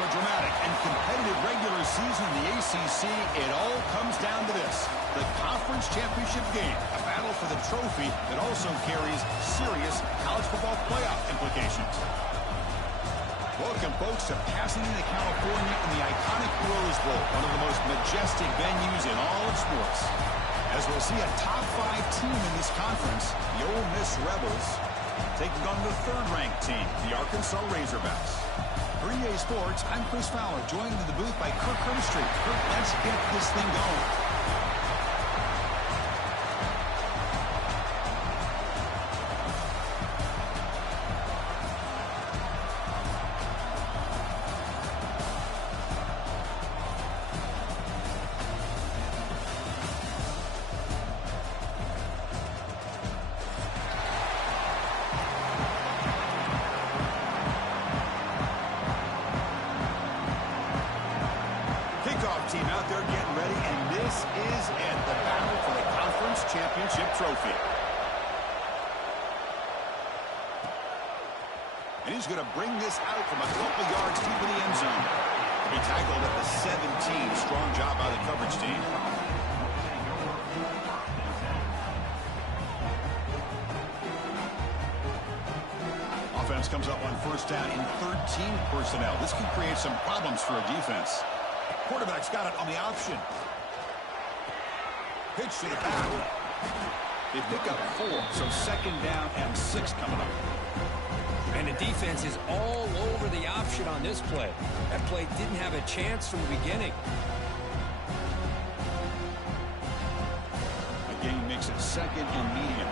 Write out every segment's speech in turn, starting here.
a dramatic and competitive regular season in the ACC, it all comes down to this: the conference championship game, a battle for the trophy that also carries serious college football playoff implications. Welcome, folks, to Pasadena, California in the iconic Rose Bowl, one of the most majestic venues in all of sports. As we'll see a top-5 team in this conference, the Ole Miss Rebels, taking on the third-ranked team, the Arkansas Razorbacks. For EA Sports, I'm Chris Fowler, joined in the booth by Kirk Herbstreit. Kirk, let's get this thing going. Team out there getting ready, and this is it, the battle for the conference championship trophy. And he's going to bring this out from a couple yards deep in the end zone. He tackled at the 17. Strong job by the coverage team. Offense comes up on first down in 13 personnel. This can create some problems for a defense. Quarterback's got it on the option. Pitch to the back. They pick up 4, so second down and 6 coming up. And the defense is all over the option on this play. That play didn't have a chance from the beginning. The game makes it second and medium.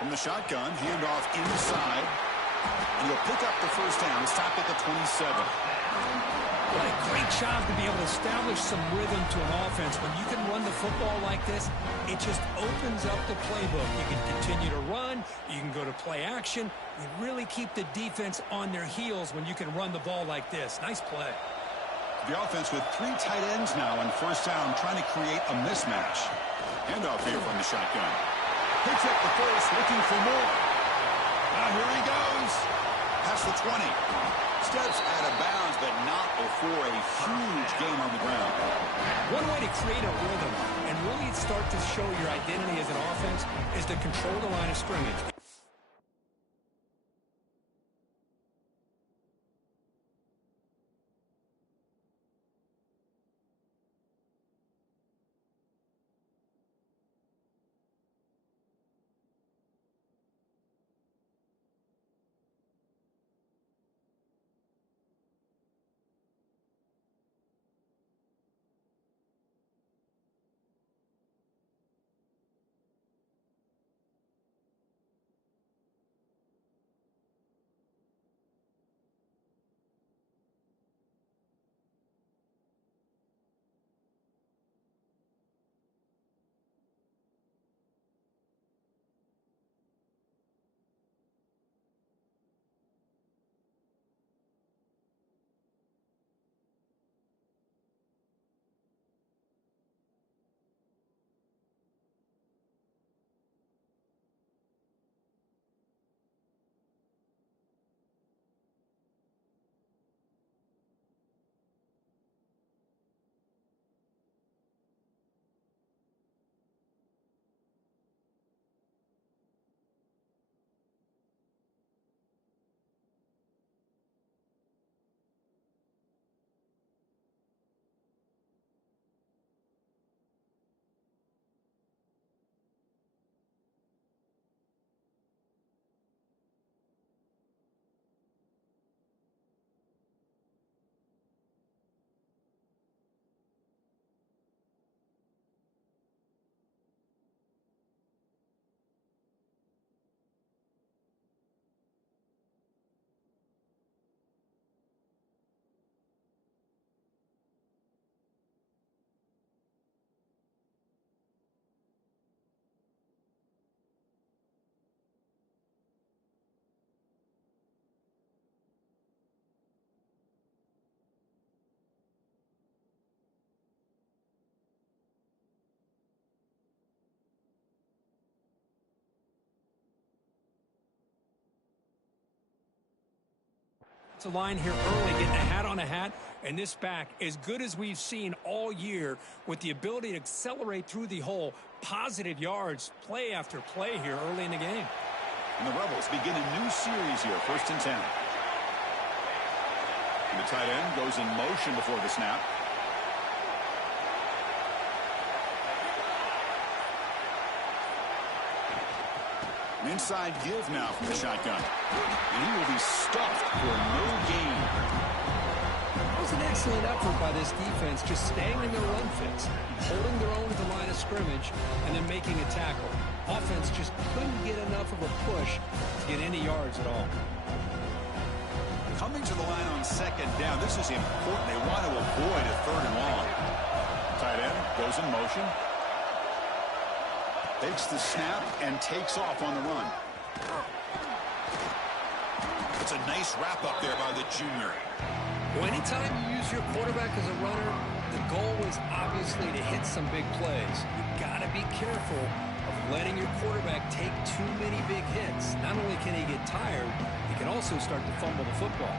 From the shotgun, handoff inside. And he'll pick up the first down. Stop at the 27. What a great job to be able to establish some rhythm to an offense. When you can run the football like this, it just opens up the playbook. You can continue to run. You can go to play action. You really keep the defense on their heels when you can run the ball like this. Nice play. The offense with 3 tight ends now on first down, trying to create a mismatch. Handoff here from the shotgun. Picks up the first, looking for more. Now here he goes. Past the 20. Steps out of bounds, but not before a huge gain on the ground. One way to create a rhythm and really start to show your identity as an offense is to control the line of scrimmage. offensive line here early, getting a hat on a hat, and this back, as good as we've seen all year, with the ability to accelerate through the hole, positive yards, play after play here early in the game. And the Rebels begin a new series here, 1st and 10. And the tight end goes in motion before the snap. An inside give now from the shotgun. And he will be stuffed for no gain. That was an excellent effort by this defense, just staying in their run fits, holding their own at the line of scrimmage, and then making a tackle. Offense just couldn't get enough of a push to get any yards at all. Coming to the line on 2nd down, this is important. They want to avoid a 3rd and long. Tight end goes in motion. Takes the snap and takes off on the run. It's a nice wrap up there by the junior. Well, anytime you use your quarterback as a runner, the goal is obviously to hit some big plays. You've got to be careful of letting your quarterback take too many big hits. Not only can he get tired, he can also start to fumble the football.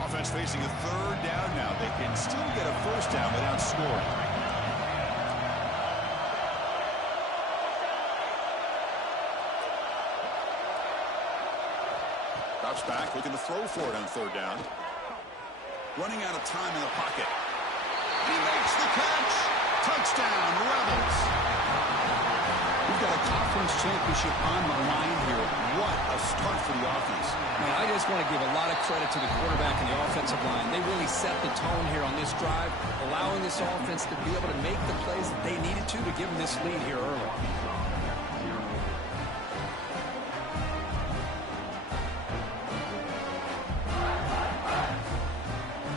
Offense facing a 3rd down now. They can still get a 1st down without scoring. Drops back, looking to throw for it on 3rd down. Running out of time in the pocket. He makes the catch. Touchdown, Rebels. We've got a conference championship on the line here. What a start for the offense. Man, I just want to give a lot of credit to the quarterback and the offensive line. They really set the tone here on this drive, allowing this offense to be able to make the plays that they needed to give them this lead here early.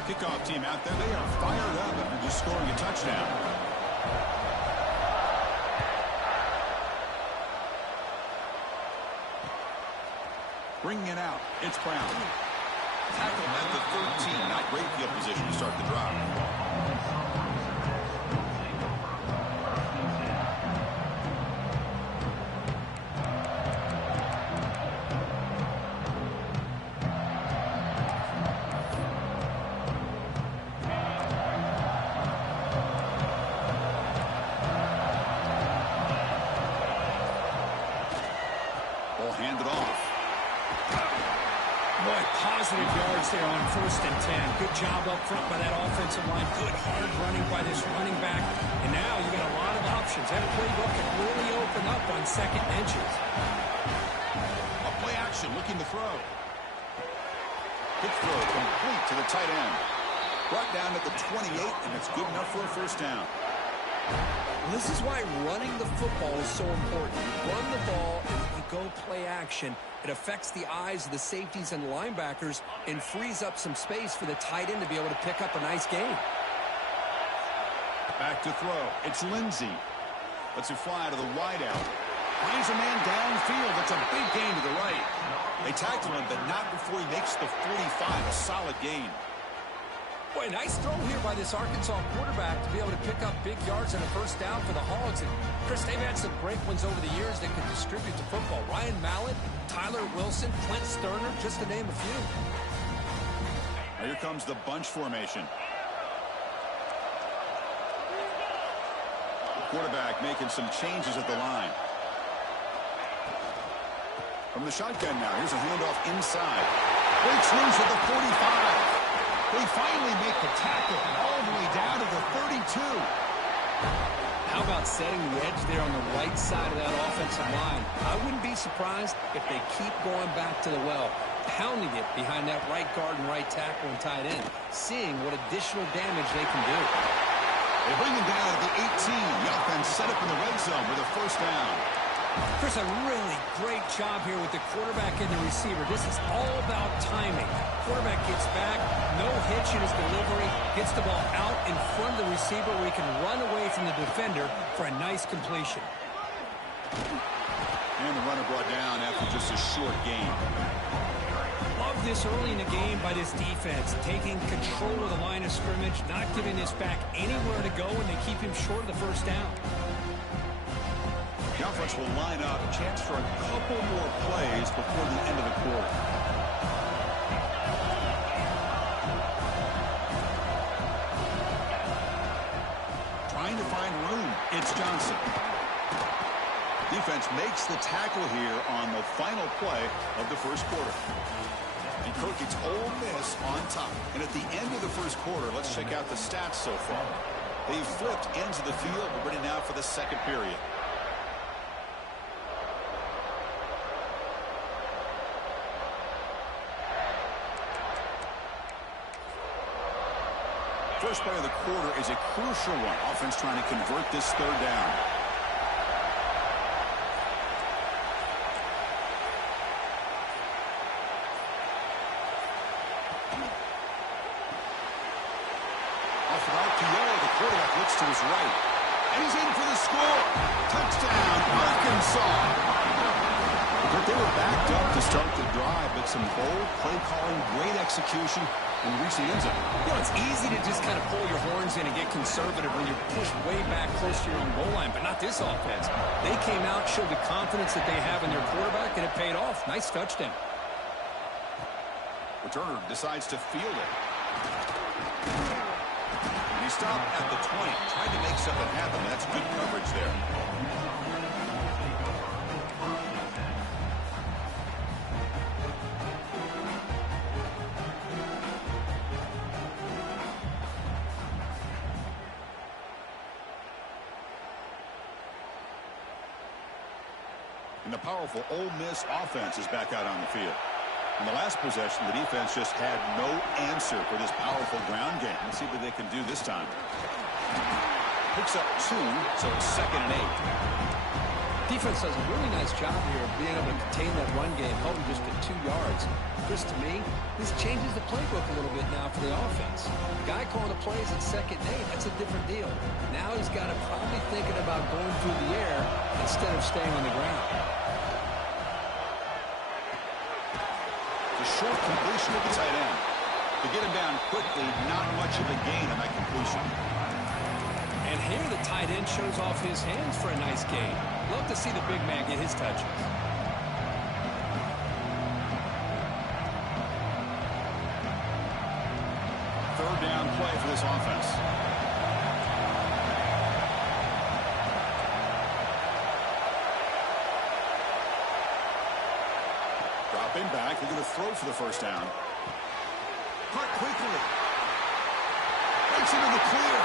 Kickoff team out there, they are fired up after just scoring a touchdown. Bringing it out, it's Brown. Tackle at the 13, not great field position to start the drive. Handed off. Boy, positive yards there on 1st and 10. Good job up front by that offensive line. Good hard running by this running back. And now you got a lot of options. That playbook can really open up on 2nd inches. A play action looking to throw. Good throw complete to the tight end. Brought down at the 28, and it's good enough for a 1st down. This is why running the football is so important. You run the ball, and when you go play action, it affects the eyes of the safeties and linebackers and frees up some space for the tight end to be able to pick up a nice gain. Back to throw. It's Lindsey. Lets it fly to the wideout. Finds a man downfield. That's a big gain to the right. They tackle him, but not before he makes the 45. A solid gain. Boy, nice throw here by this Arkansas quarterback to be able to pick up big yards and a 1st down for the Hogs. And, Chris, they've had some great ones over the years that could distribute the football. Ryan Mallett, Tyler Wilson, Clint Sterner, just to name a few. Now here comes the bunch formation. Quarterback making some changes at the line. From the shotgun now, here's a handoff inside. Breaks loose at the 45. They finally make the tackle all the way down to the 32. How about setting the edge there on the right side of that offensive line? I wouldn't be surprised if they keep going back to the well, pounding it behind that right guard and right tackle and tight end, seeing what additional damage they can do. They bring him down at the 18. The offense set up in the red zone with a 1st down. Chris, a really great job here with the quarterback and the receiver. This is all about timing. Quarterback gets back, no hitch in his delivery, gets the ball out in front of the receiver where he can run away from the defender for a nice completion. And the runner brought down after just a short gain. Love this early in the game by this defense, taking control of the line of scrimmage, not giving this back anywhere to go, and they keep him short of the first down. The offense will line up, chance for a couple more plays before the end of the quarter. Trying to find room. It's Johnson. Defense makes the tackle here on the final play of the first quarter. And Kirk, it's Ole Miss on top. And at the end of the first quarter, let's check out the stats so far. They've flipped ends of the field. We're ready now for the second period. First play of the quarter is a crucial one. Offense trying to convert this third down. Looks to his right. And he's in for the score. Touchdown, Arkansas. But they were backed up to start the drive, but some bold play calling, great execution, and reach the end zone. You know, it's easy to just kind of pull your horns in and get conservative when you're pushed way back close to your own goal line, but not this offense. They came out, showed the confidence that they have in their quarterback, and it paid off. Nice touchdown. Returner decides to field it. He stopped at the 20, trying to make something happen. That's good coverage there. And the powerful Ole Miss offense is back out on the field. In the last possession, the defense just had no answer for this powerful ground game. Let's see what they can do this time. Picks up 2, so it's 2nd and 8. Defense does a really nice job here of being able to contain that run game, held him just at 2 yards. Chris, to me, this changes the playbook a little bit now for the offense. The guy calling the plays at 2nd and 8, that's a different deal. Now he's got to probably thinking about going through the air instead of staying on the ground. A short completion of the tight end. To get him down quickly, not much of a gain on that completion. And here the tight end shows off his hands for a nice gain. Love to see the big man get his touches. Third down play for this offense. Dropping back, they're going to throw for the first down. Caught quickly. Breaks into the clear.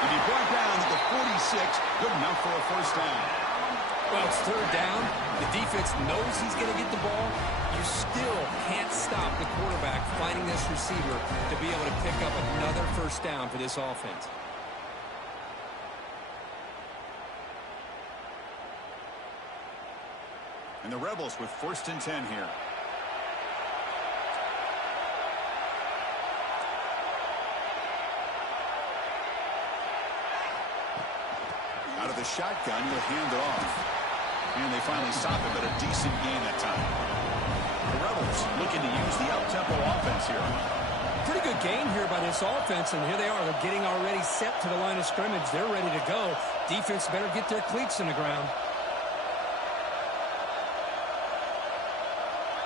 And he brought down at the 46. Good enough for a first down. Well, it's third down. The defense knows he's going to get the ball. You still can't stop the quarterback finding this receiver to be able to pick up another first down for this offense. And the Rebels with 1st and 10 here. Out of the shotgun, he'll hand it off. And they finally stop it, but a decent gain that time. The Rebels looking to use the up-tempo offense here. Pretty good gain here by this offense, and here they are. They're getting already set to the line of scrimmage. They're ready to go. Defense better get their cleats in the ground.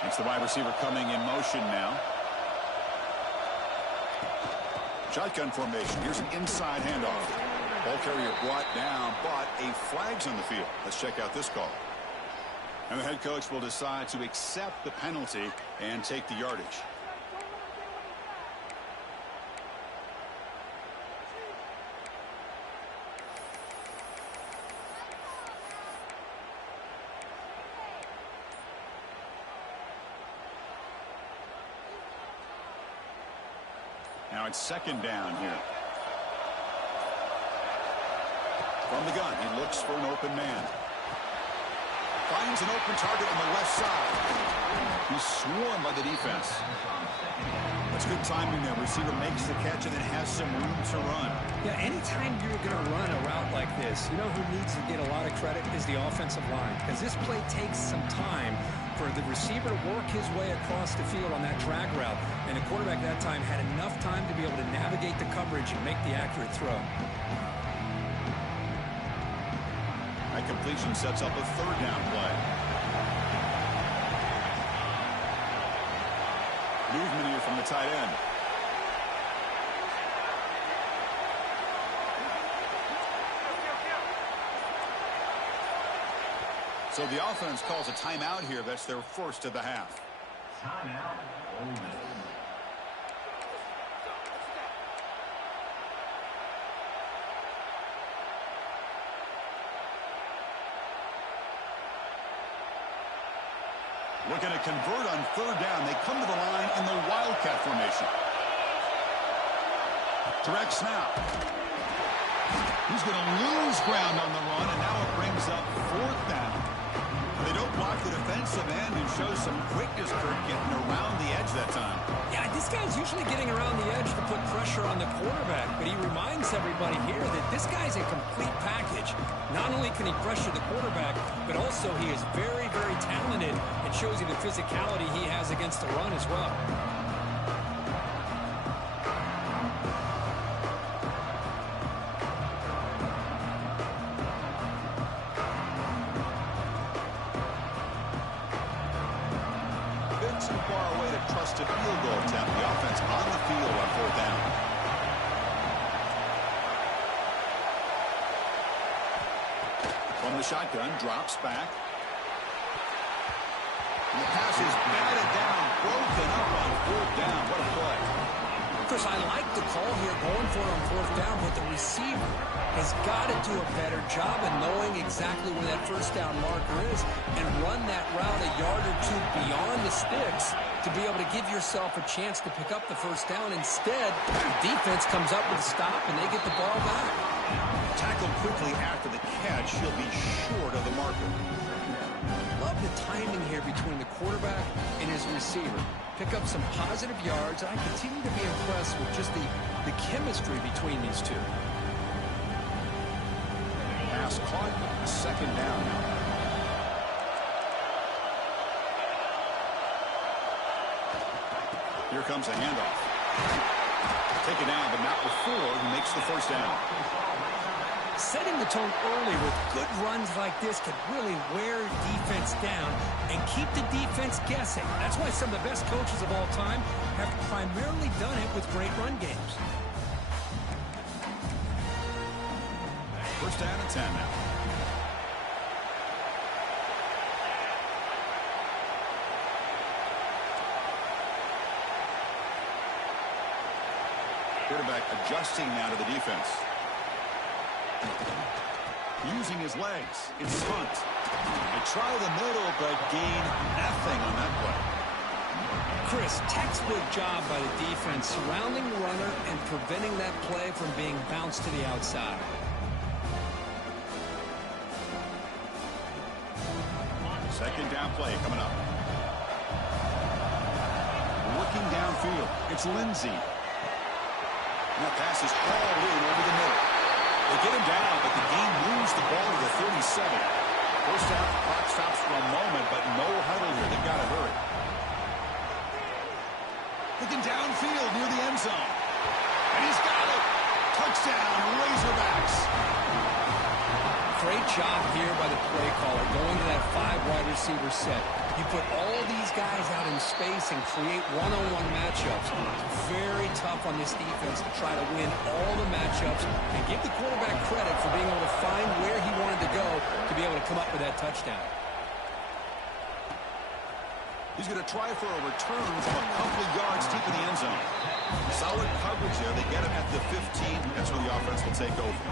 It's the wide receiver coming in motion now. Shotgun formation. Here's an inside handoff. Ball carrier brought down, but a flag's on the field. Let's check out this call. And the head coach will decide to accept the penalty and take the yardage. Now it's 2nd down here. From the gun, he looks for an open man. Finds an open target on the left side. He's swarmed by the defense. That's good timing there. Receiver makes the catch and then has some room to run. Yeah, anytime you're going to run a route like this, you know who needs to get a lot of credit is the offensive line, because this play takes some time for the receiver to work his way across the field on that drag route. And the quarterback at that time had enough time to be able to navigate the coverage and make the accurate throw. That completion sets up a third down play. Movement here from the tight end. So the offense calls a timeout here. That's their first of the half. Timeout. Ole Miss. Looking to convert on third down. They come to the line in the Wildcat formation. Direct snap. He's going to lose ground on the run, and now it brings up fourth down. They don't block the defensive end and show some quickness, Kirk, getting around the edge that time. Yeah, this guy's usually getting around the edge to put pressure on the quarterback, but he reminds everybody here that this guy's a complete package. Not only can he pressure the quarterback, but also he is very, very talented and shows you the physicality he has against the run as well. Too far away to trust a field goal attempt. The offense on the field on fourth down. From the shotgun, drops back. And the pass is batted down, broken up on fourth down. What a play. Chris, I like the call here going for it on fourth down, but the receiver has got to do a better job of knowing exactly where that first down marker is and run that route a yard or two beyond the sticks to be able to give yourself a chance to pick up the first down. Instead, the defense comes up with a stop and they get the ball back. Tackled quickly after the catch. He'll be short of the marker. Love the timing here between the quarterback and his receiver. Pick up some positive yards, and I continue to be impressed with just the chemistry between these two. Pass caught. Second down now. Here comes a handoff. Taken down, but not before he makes the first down. Setting the tone early with good runs like this can really wear defense down and keep the defense guessing. That's why some of the best coaches of all time have primarily done it with great run games. First down and 10 now. Quarterback adjusting now to the defense. Using his legs. It's Hunt. They try the middle, but gain nothing on that play. Chris, textbook job by the defense surrounding the runner and preventing that play from being bounced to the outside. Second down play coming up. Looking downfield. It's Lindsey. And that pass is hauled in over the middle. They get him down, but the game moves the ball to the 37. First down, clock stops for a moment, but no huddle here. They've got to hurry. Looking downfield near the end zone. And he's got it. Touchdown, Razorbacks. Great job here by the play caller going to that 5 wide receiver set. You put all these guys out in space and create one-on-one matchups. Very tough on this defense to try to win all the matchups and give the quarterback credit for being able to find where he wanted to go to be able to come up with that touchdown. He's going to try for a return from a couple of yards deep in the end zone. Solid coverage there. They get him at the 15. That's where the offense will take over.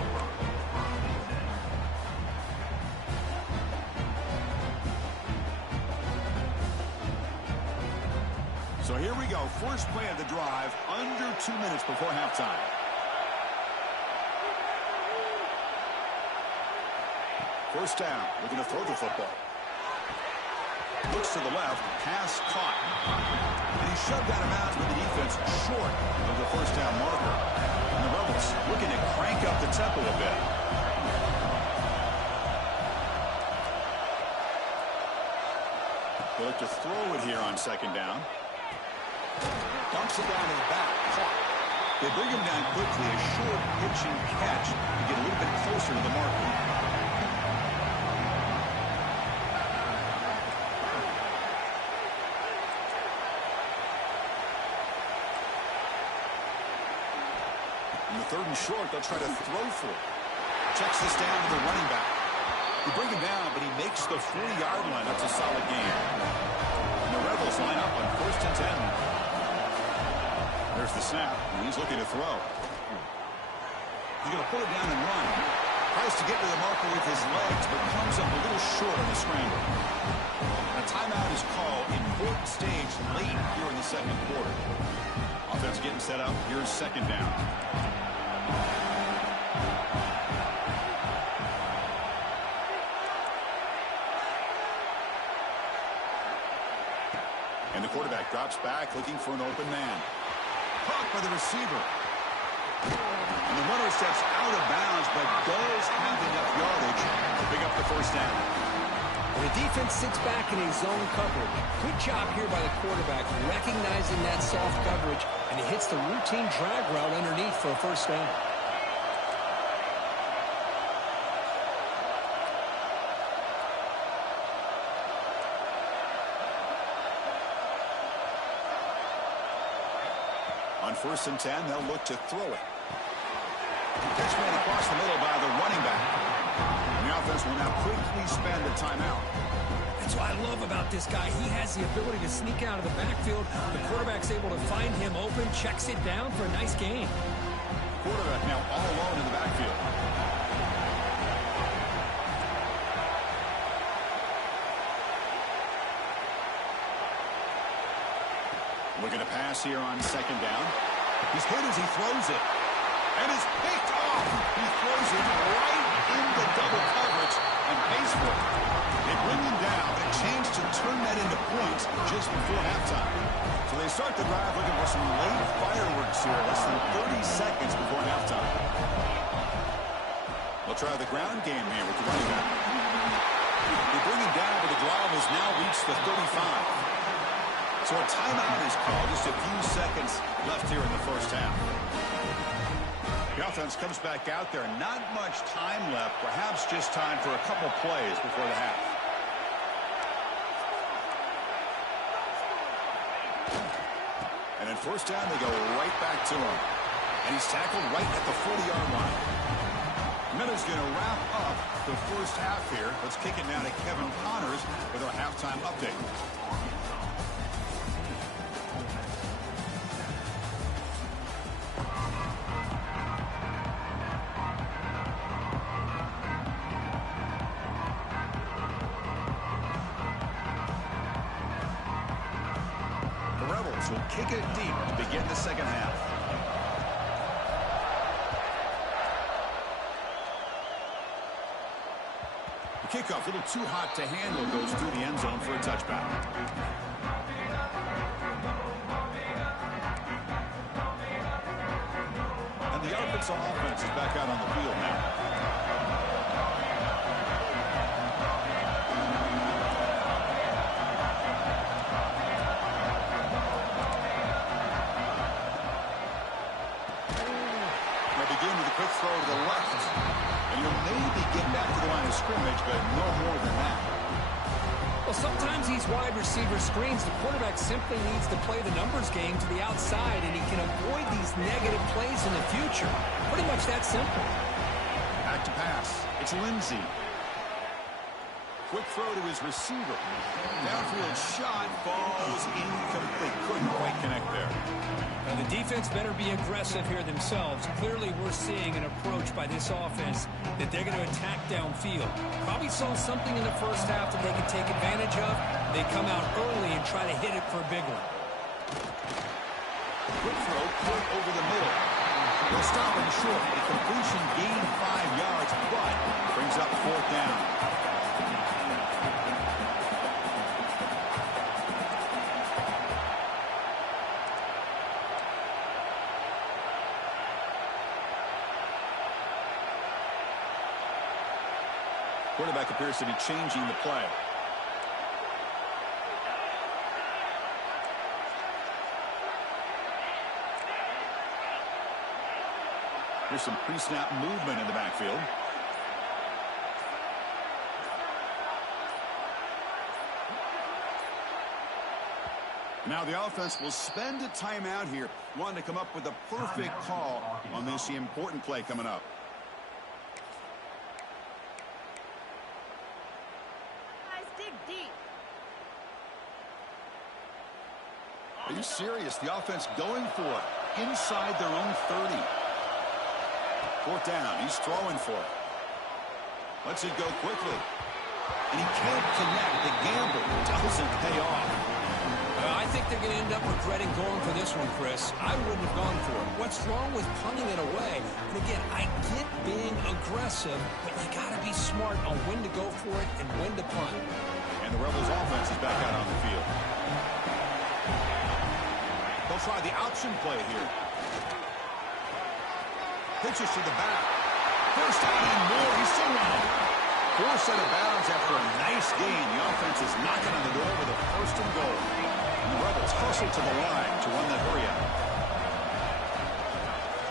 So here we go. First play of the drive, under 2 minutes before halftime. First down. Looking to throw the football. Looks to the left. Pass caught. And he shoved out of bounds with the defense short of the first down marker. And the Rebels looking to crank up the tempo a bit. They look to throw it here on second down. Dumps it down to the back. Caught. They bring him down quickly. A short pitch and catch to get a little bit closer to the marker. In the third and short, they'll try to throw for it. Checks this down to the running back. They bring him down, but he makes the 40-yard line. That's a solid gain. And the Rebels line up on 1st and 10. There's the snap, and he's looking to throw. He's going to pull it down and run. Tries to get to the marker with his legs, but comes up a little short on the scramble. A timeout is called in 4th stage late here in the second quarter. Offense getting set up. Here's second down. And the quarterback drops back looking for an open man. Caught by the receiver. And the runner steps out of bounds, but does have enough yardage to pick up the first down. And the defense sits back in a zone coverage. Good job here by the quarterback, recognizing that soft coverage, and he hits the routine drag route underneath for a first down. On 1st and 10, they'll look to throw it. Catch made across the middle by the running back. And the offense will now quickly spend a timeout. That's what I love about this guy. He has the ability to sneak out of the backfield. The quarterback's able to find him open, checks it down for a nice gain. Quarterback now all alone in the backfield. Looking to pass here on second down. He's hit as he throws it. And is picked off. He throws it right into double coverage and pays for it. They bring him down, but a chance to turn that into points just before halftime. So they start the drive looking for some late fireworks here, less than 30 seconds before halftime. They'll try the ground game here with the running back. They bring him down, but the drive has now reached the 35. So a timeout is called. Just a few seconds left here in the first half. The offense comes back out there. Not much time left. Perhaps just time for a couple plays before the half. And then first down, they go right back to him. And he's tackled right at the 40-yard line. Minutes going to wrap up the first half here. Let's kick it now to Kevin Connors with our halftime update. Will kick it deep to begin the second half. The kickoff, a little too hot to handle, goes through the end zone for a touchback. And the Arkansas offense is back out on the field now. Throw to the left. And you'll maybe get back to the line of scrimmage, but no more than that. Well, sometimes these wide receiver screens, the quarterback simply needs to play the numbers game to the outside, and he can avoid these negative plays in the future. Pretty much that simple. Back to pass. It's Lindsey. Quick throw to his receiver. Downfield shot falls incomplete. Couldn't quite connect there. Now, the defense better be aggressive here themselves. Clearly, we're seeing an approach by this offense that they're going to attack downfield. Probably saw something in the first half that they can take advantage of. They come out early and try to hit it for a big one. Quick throw caught over the middle. They'll stop him short. The completion gained 5 yards, but brings up fourth down. Quarterback appears to be changing the play. Here's some pre-snap movement in the backfield. Now the offense will spend a timeout here, wanting to come up with a perfect call on this important play coming up. Guys, dig deep. Are you serious? The offense going for it inside their own 30. Fourth down. He's throwing for it. Lets it go quickly. And he can't connect. The gamble doesn't pay off. I think they're going to end up regretting going for this one, Chris. I wouldn't have gone for it. What's wrong with punting it away? And again, I get being aggressive, but you got to be smart on when to go for it and when to punt. And the Rebels offense is back out on the field. They'll try the option play here. Pitches to the back. First down and more. He's still running. Forced out of bounds after a nice gain. The offense is knocking on the door with a first and goal. And the Rebels hustle to the line to run that hurry out.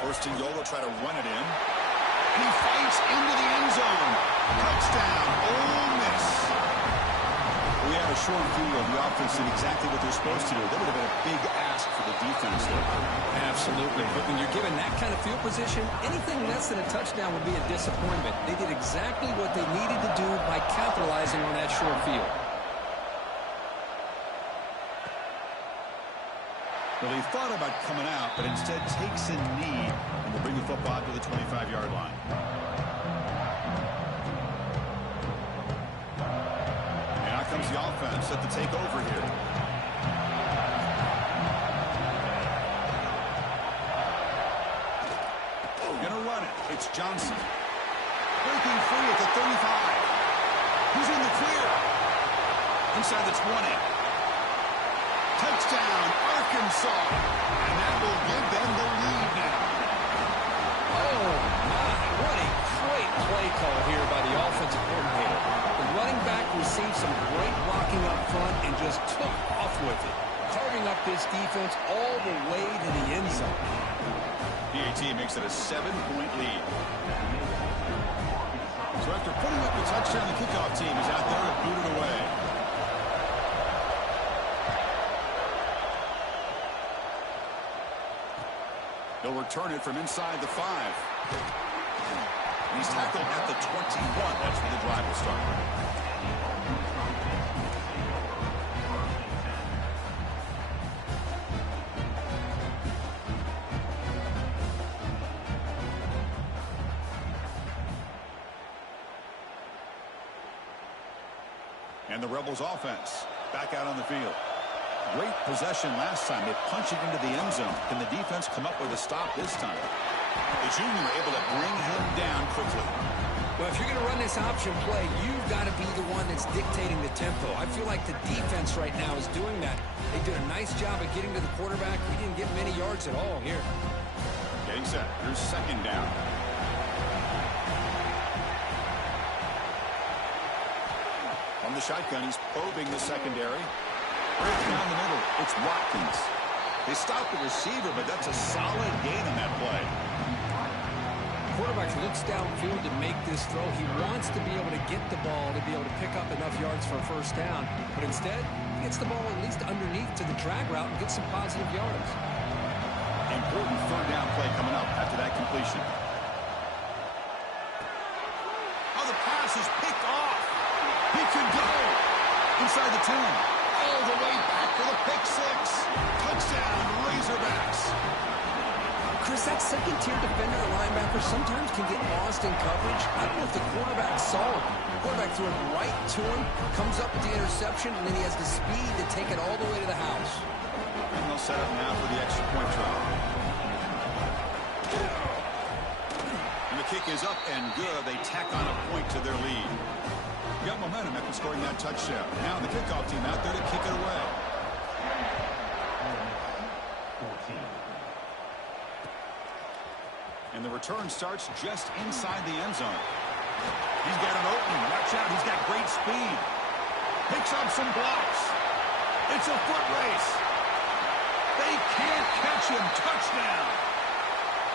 First and goal, will try to run it in. And he fights into the end zone. Touchdown, Ole Miss. We had a short field. The offense did exactly what they're supposed to do. That would have been a big ask for the defense there. Absolutely. But when you're given that kind of field position, anything less than a touchdown would be a disappointment. They did exactly what they needed to do by capitalizing on that short field. Well, he thought about coming out, but instead takes a knee and will bring the football to the 25-yard line. And out comes the offense set to take over here. Gonna run it. It's Johnson. Breaking free at the 35. He's in the clear. Inside the 20. Touchdown, Arkansas. And that will give them the lead now. Oh, my. What a great play call here by the offensive coordinator. The running back received some great blocking up front and just took off with it, carving up this defense all the way to the end zone. PAT makes it a 7-point lead. So after putting up the touchdown, the kickoff team is out there to boot it away. He'll return it from inside the 5. He's tackled at the 21. That's where the drive will start. And the Rebels offense back out on the field. Great possession last time. They punch it into the end zone. Can the defense come up with a stop this time? The junior able to bring him down quickly. Well, if you're going to run this option play, you've got to be the one that's dictating the tempo. I feel like the defense right now is doing that. They did a nice job of getting to the quarterback. He didn't get many yards at all here. Getting set. Here's second down. From the shotgun, he's probing the secondary. Right down the middle, it's Watkins. They stop the receiver, but that's a solid gain on that play. Quarterback looks downfield to make this throw. He wants to be able to get the ball to be able to pick up enough yards for a first down. But instead, he gets the ball at least underneath to the drag route and gets some positive yards. Important third down play coming up after that completion. Oh, the pass is picked off. He can go inside the 10. All the way back for the pick 6. Touchdown, Razorbacks. Chris, that second-tier defender or linebacker sometimes can get lost in coverage. I don't know if the quarterback saw it. The quarterback threw it right to him, comes up with the interception, and then he has the speed to take it all the way to the house. And they'll set up now for the extra point try. And the kick is up and good. They tack on a point to their lead. Got momentum after scoring that touchdown. Now the kickoff team out there to kick it away. And the return starts just inside the end zone. He's got an opening. Watch out. He's got great speed. Picks up some blocks. It's a foot race. They can't catch him. Touchdown.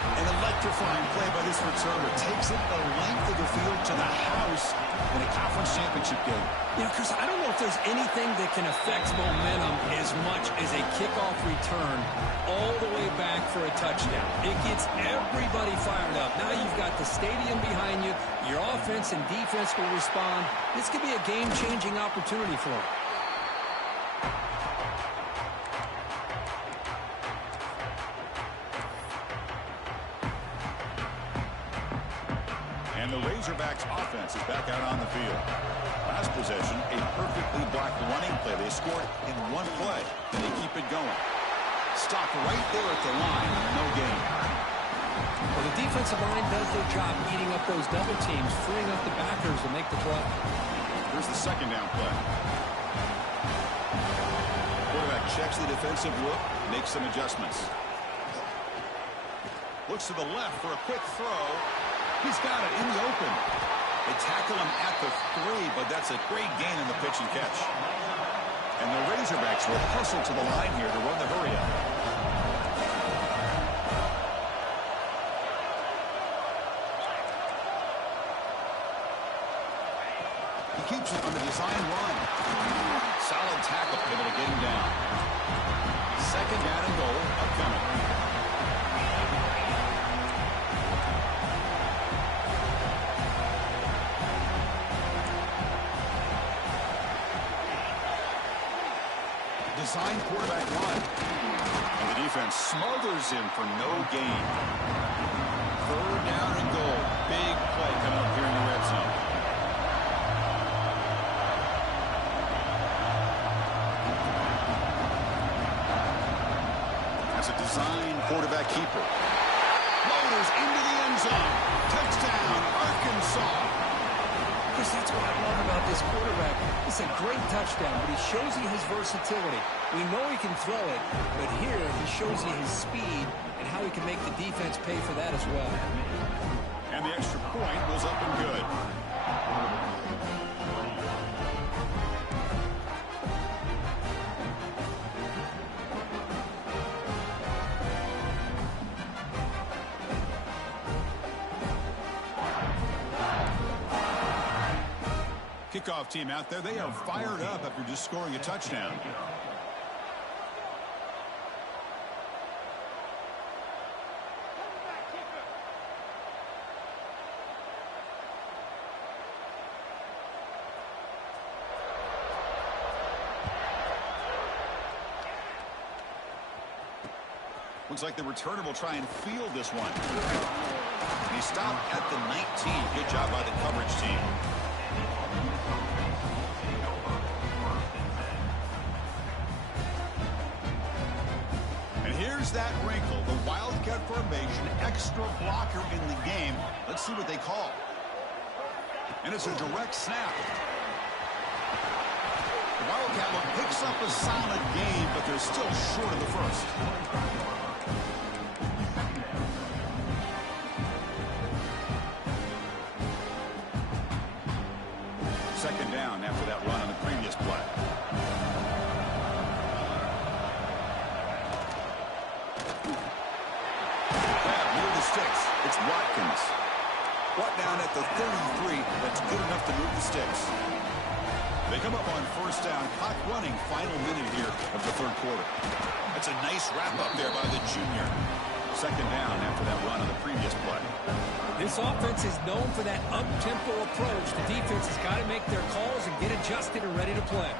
An electrifying play by this returner takes it the length of the field to the house in a conference championship game. Yeah, Chris, I don't know if there's anything that can affect momentum as much as a kickoff return all the way back for a touchdown. It gets everybody fired up. Now you've got the stadium behind you. Your offense and defense will respond. This could be a game-changing opportunity for them. And the Razorbacks offense is back out on the field. Last possession, a perfectly blocked running play. They scored in one play, and they keep it going. Stop right there at the line, no gain. Well, the defensive line does their job eating up those double teams, freeing up the backers to make the play. Here's the second down play. Quarterback checks the defensive look, makes some adjustments. Looks to the left for a quick throw. He's got it in the open. They tackle him at the 3, but that's a great gain in the pitch and catch. And the Razorbacks will hustle to the line here to run the hurry-up. He keeps it on the design run. Solid tackle, able to get him down. Second down and goal upcoming. Design quarterback run. And the defense smothers him for no gain. Third down and goal. Big play coming up here in the red zone. That's a design quarterback keeper. Motors into the end zone. Touchdown, Arkansas. Chris, that's what I love about this quarterback. It's a great touchdown, but he shows you his versatility. We know he can throw it, but here he shows you his speed and how he can make the defense pay for that as well. And the extra point was up and good. Kickoff team out there, they are fired up after just scoring a touchdown. Looks like the returner will try and field this one. And he stopped at the 19. Good job by the coverage team. And here's that wrinkle, the Wildcat formation, extra blocker in the game. Let's see what they call. And it's a direct snap. The Wildcat look picks up a solid gain, but they're still short of the first. Second down after that run on the previous play. Near the sticks. It's Watkins. Brought down at the 33. That's good enough to move the sticks. They come up on first down. Clock running. Final minute here of the third quarter. That's a nice wrap-up there by the junior. Second down after that run on the previous play. This offense is known for that up-tempo approach. The defense has got to make their calls and get adjusted and ready to play.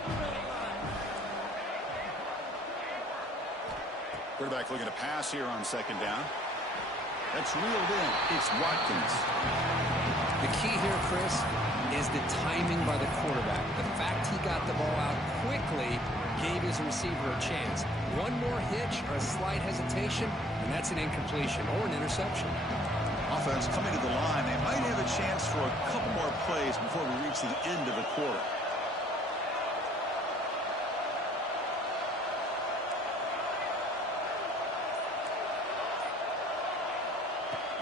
Quarterback looking to pass here on second down. That's reeled in. It's Watkins. The key here, Chris, is the timing by the quarterback. The fact he got the ball out quickly gave his receiver a chance. One more hitch or a slight hesitation, and that's an incompletion or an interception. Offense coming to the line. They might have a chance for a couple more plays before we reach the end of the quarter.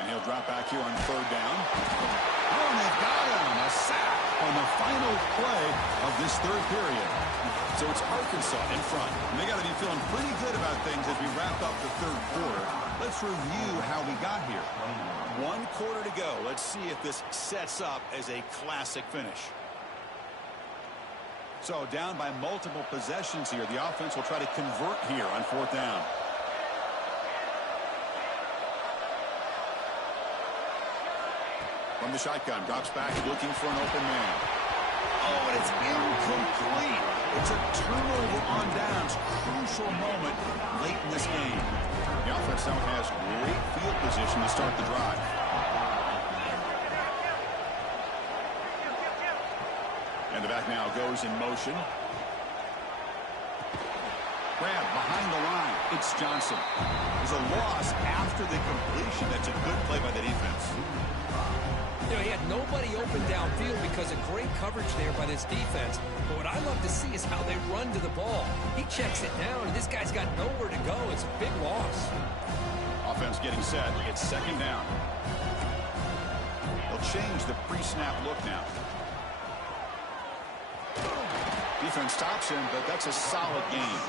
And he'll drop back here on third down. Oh, and they've got him. A sack on the final play of this third period. So it's Arkansas in front. And they got to be feeling pretty good about things as we wrap up the third quarter. Let's review how we got here. 1 quarter to go. Let's see if this sets up as a classic finish. So down by multiple possessions here. The offense will try to convert here on 4th down. From the shotgun, drops back looking for an open man. Oh, and it's incomplete. It's a turnover on downs. Crucial moment late in this game. The offense now has great field position to start the drive. And the back now goes in motion. Grab behind the line. It's Johnson. There's a loss after the completion. That's a good play by the defense. You know, he had nobody open downfield because of great coverage there by this defense. But what I love to see is how they run to the ball. He checks it down, and this guy's got nowhere to go. It's a big loss. Offense getting set. It's 2nd down. They'll change the pre-snap look now. Defense stops him, but that's a solid game.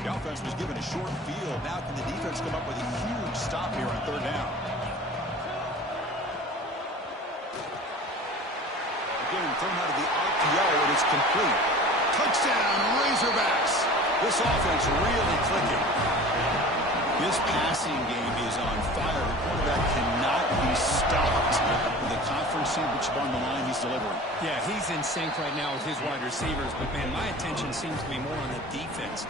The offense was given a short field. Now can the defense come up with a huge stop here on 3rd down? Again, thrown out of the RPO, and it's complete. Touchdown, Razorbacks. This offense really clicking. This passing game is on fire. The quarterback cannot be stopped. With the conference championship on the line, he's delivering. Yeah, he's in sync right now with his wide receivers, but, man, my attention seems to be more on the defense.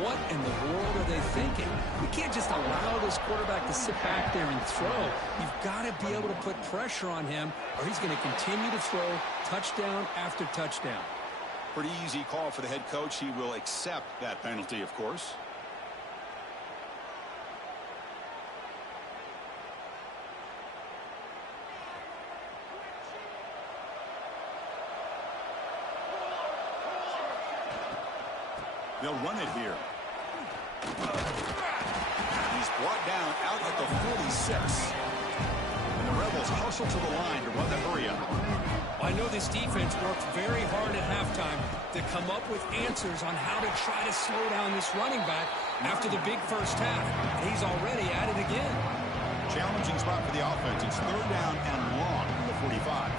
What in the world are they thinking? You can't just allow this quarterback to sit back there and throw. You've got to be able to put pressure on him, or he's going to continue to throw touchdown after touchdown. Pretty easy call for the head coach. He will accept that penalty, of course. They'll run it here. He's brought down out at the 46. And the Rebels hustle to the line to run the hurry up. I know this defense worked very hard at halftime to come up with answers on how to try to slow down this running back after the big first half. And he's already at it again. Challenging spot for the offense. It's 3rd down and long from the 45.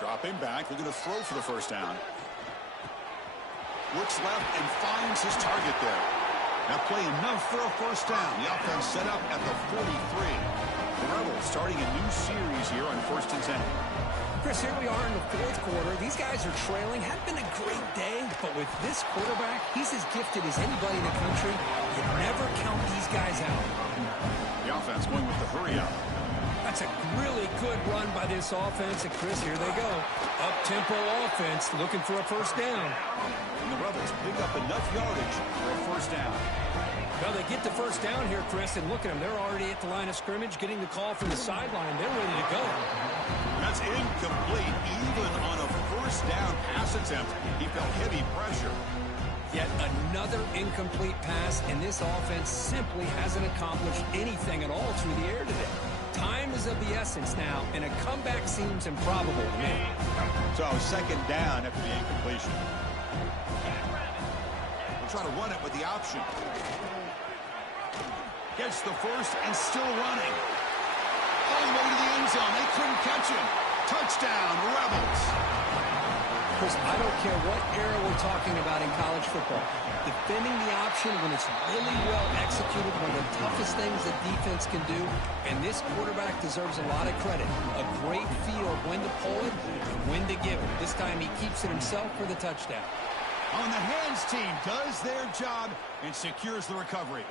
Dropping back, looking to throw for the 1st down. Looks left and finds his target there. Now play enough for a 1st down. The offense set up at the 43. The Rebels starting a new series here on 1st and 10. Chris, here we are in the 4th quarter. These guys are trailing. Hadn't been a great day, but with this quarterback, he's as gifted as anybody in the country. You never count these guys out. The offense going with the hurry up. That's a really good run by this offense. And, Chris, here they go. Up-tempo offense looking for a 1st down. And the Rebels pick up enough yardage for a 1st down. Well, they get the 1st down here, Chris, and look at them. They're already at the line of scrimmage, getting the call from the sideline. They're ready to go. That's incomplete. Even on a 1st down pass attempt, he felt heavy pressure. Yet another incomplete pass, and this offense simply hasn't accomplished anything at all through the air today. Time is of the essence now, and a comeback seems improbable to me. So 2nd down after the incompletion. We'll try to run it with the option. Gets the 1st and still running. All the way to the end zone. They couldn't catch him. Touchdown, Rebels. Chris, I don't care what era we're talking about in college football. Defending the option when it's really well executed, one of the toughest things that defense can do, and this quarterback deserves a lot of credit. A great feel of when to pull it and when to give it. This time he keeps it himself for the touchdown. On the hands team does their job and secures the recovery.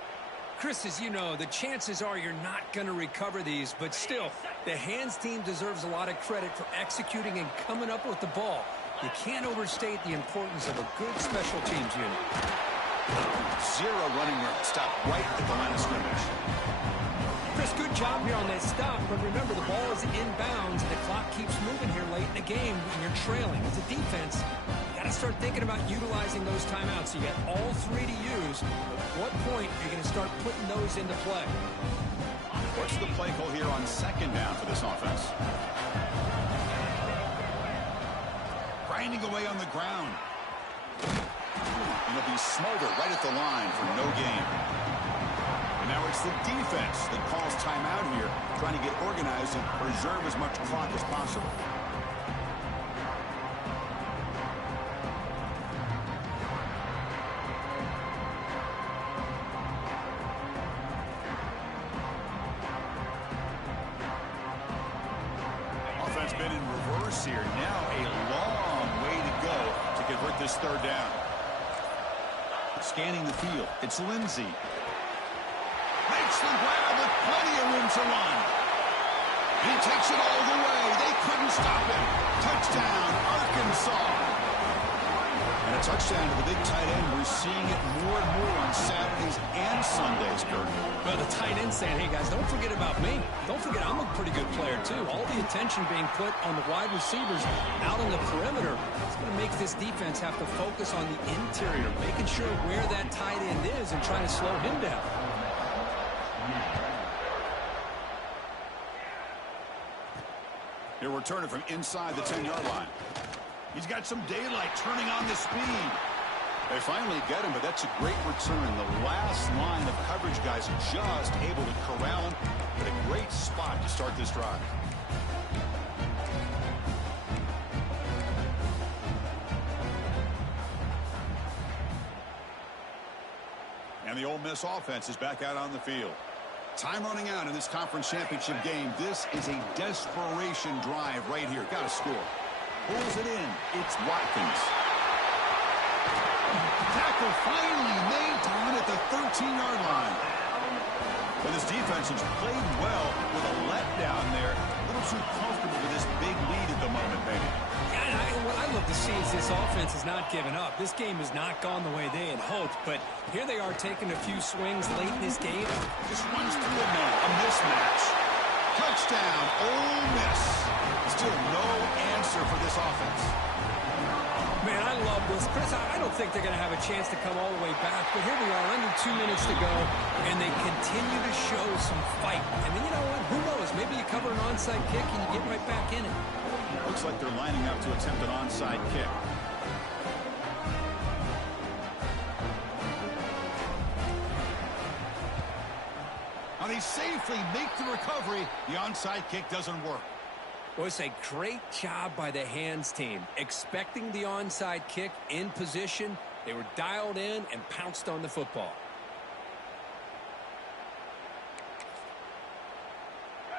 Chris, as you know, the chances are you're not going to recover these, but still, the hands team deserves a lot of credit for executing and coming up with the ball. You can't overstate the importance of a good special teams unit. 0 running room. Stop right at the line of scrimmage. Chris, good job here on that stop, but remember the ball is inbounds. The clock keeps moving here late in the game when you're trailing. As a defense, you got to start thinking about utilizing those timeouts. You got all 3 to use, but at what point are you going to start putting those into play? What's the play call here on second down for this offense? Grinding away on the ground. And it'll be smothered right at the line for no gain. And now it's the defense that calls timeout here, trying to get organized and preserve as much clock as possible. Offense been in reverse here. Now a long way to go to convert this third down. Scanning the field. It's Lindsey. Makes the grab with plenty of room to run. He takes it all the way. They couldn't stop him. Touchdown, Arkansas. And a touchdown to the big tight end. We're seeing it more and more on Saturdays and Sundays, Kurt. Well, the tight end saying, hey, guys, don't forget about me. Don't forget I'm a pretty good player, too. All the attention being put on the wide receivers out on the perimeter. It's going to make this defense have to focus on the interior, making sure where that tight end is and trying to slow him down. He'll return it from inside the 10-yard line. He's got some daylight turning on the speed. They finally get him, but that's a great return. The last line of coverage guys just able to corral him, but a great spot to start this drive. And the Ole Miss offense is back out on the field. Time running out in this conference championship game. This is a desperation drive right here. Got to score. Pulls it in. It's Watkins. Tackle finally made to win at the 13-yard line. But this defense has played well with a letdown there. A little too comfortable with this big lead at the moment, maybe. Yeah, what I love to see is this offense is not giving up. This game has not gone the way they had hoped, but here they are taking a few swings late in this game. Just runs through a man. A mismatch. Touchdown, Ole Miss. Still no answer for this offense. Man, I love this. Chris, I don't think they're going to have a chance to come all the way back, but here we are, under 2 minutes to go, and they continue to show some fight. And then, you know what? Who knows? Maybe you cover an onside kick and you get right back in it. Looks like they're lining up to attempt an onside kick. Now they safely make the recovery. The onside kick doesn't work. Well, it's a great job by the hands team. Expecting the onside kick in position. They were dialed in and pounced on the football.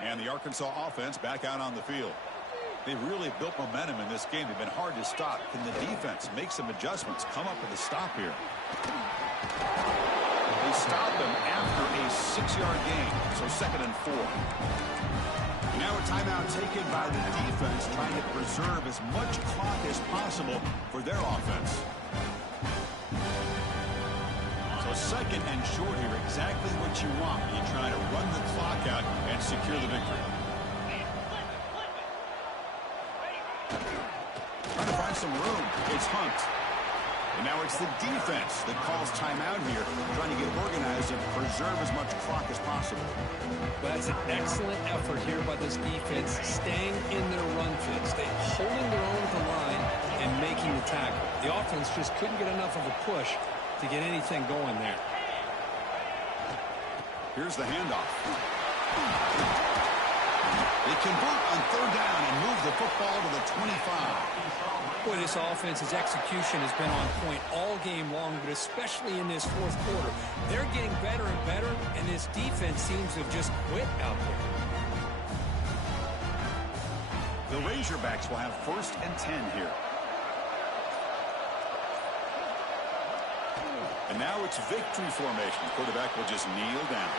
And the Arkansas offense back out on the field. They've really built momentum in this game. They've been hard to stop. Can the defense make some adjustments? Come up with a stop here. They stop them after a 6-yard gain. So 2nd and 4. Now a timeout taken by the defense, trying to preserve as much clock as possible for their offense. So 2nd and short here, exactly what you want when you try to run the clock out and secure the victory. Trying to find some room. It's Hunt. And now it's the defense that calls timeout here, trying to get organized and preserve as much clock as possible. Well, that's an excellent effort here by this defense, staying in their run fits. They holding their own at the line and making the tackle. The offense just couldn't get enough of a push to get anything going there. Here's the handoff. They convert on 3rd down and move the football to the 25. Boy, this offense's execution has been on point all game long, but especially in this 4th quarter. They're getting better and better, and this defense seems to have just quit out there. The Razorbacks will have 1st and 10 here. And now it's victory formation. The quarterback will just kneel down.